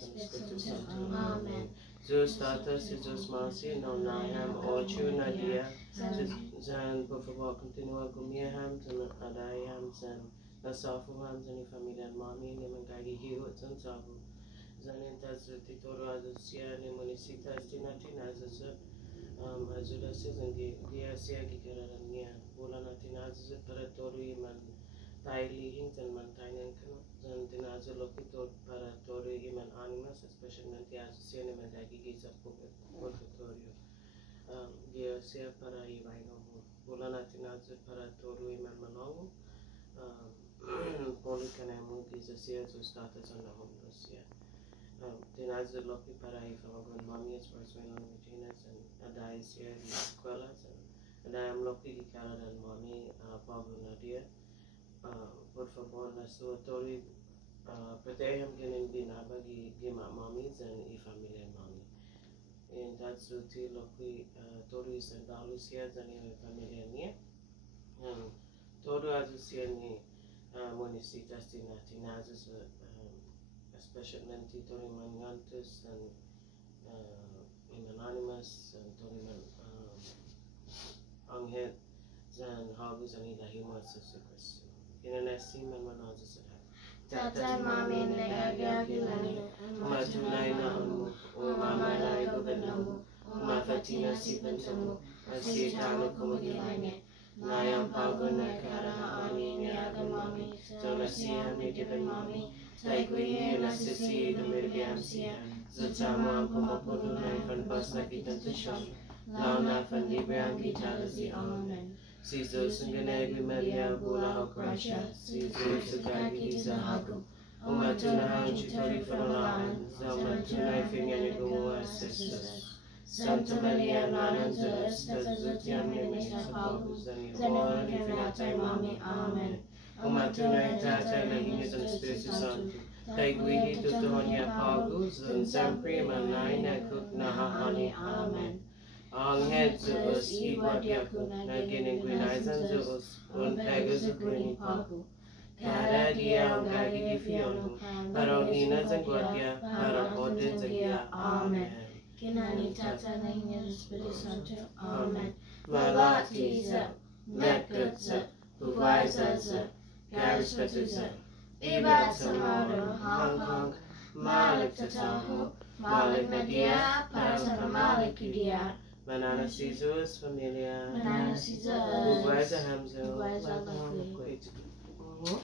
dan Espiritu Santo. Amen. Zeus Tatas e Zeus Masi, não Nayam, Ochu, Nadia, Zan, por favor, continua com minha ham, Zan Adayam, Zan Nasafu ham, Zan e família Mami, Nemangagi Higo, Zan Sabu, Zan Entas Titoro Azusia, Nemonicita, Stinatina, Zan Azuda Season, Dia Sia Gikararan Nia, Bulana Tinaz, Paratoru Iman. Taili hintan man tainan kano zan tinazo lokito para toru iman animas especialmente asociazione mandagi giza purgatorio dia sia para ivaino bulana tinazo para toru iman manongo polikanemu giza sia zo stata zana homnosia tinazo loki para ifamagon mamias persona medinas and adai sia escolas and adai loki di cara dan mami Pablo Nadia. Por favor, na sua tori protejam genin binaba gima mamis and familia mami. In that suti loki tori sandalusia zani familia nia. Todo azusia ni monisitas tinazes especialmente tori mangantes and anonymous and tori man anghet zan hagus ani dahima susikas. Inanesim and Manazas Tata mami nagagya kilani, Matunay na mo, o mamalay ko ganamu, o mafatina si bantamu, asitalo kumagilanya, nayang pago na karaani niyagan mami, so nasiya ni given mami, tay kuya nasisi dumirgam siya, zutama ang kumapuno na ipanpas na kitantasyon, lao na panlibrang kitalazi, amen. Jesus and Ganegi Maria Bula Okrasha, Jesus Agagi Zahagu, Umatuna Chitori Fanalan, Zamatuna Finyanigumu Assistus, Santa Maria Nananzus, Tazutiam Nemisa Pagus, and Yola Finata Mami, Amen. Umatuna Tata Leginis and Spiritus Santo, Taiguidi Tutonia Pagus, and Zamprima Naina Kuk Nahani, Amen. Anghet Zeus, Iwat Yaku, Nagin Inquinizan Zeus, Unpegas Ukrini Pagu, Kada Dia Ungagi Fionu, Paroninas and Guadia, Parahodins and Gia, Amen. Kinani Tata Nahini Espiritu Santo, Amen. Malatiza, Metgutza, Uwaizaza, Garispatuza, Ibat Samaro, Hong Kong, Malik Tatahu, Malik Nadia, Parasama Malik Udia. Manana Caesar's familia. Manana Caesar. Uguaiza Hamza. Uguaiza Lakui.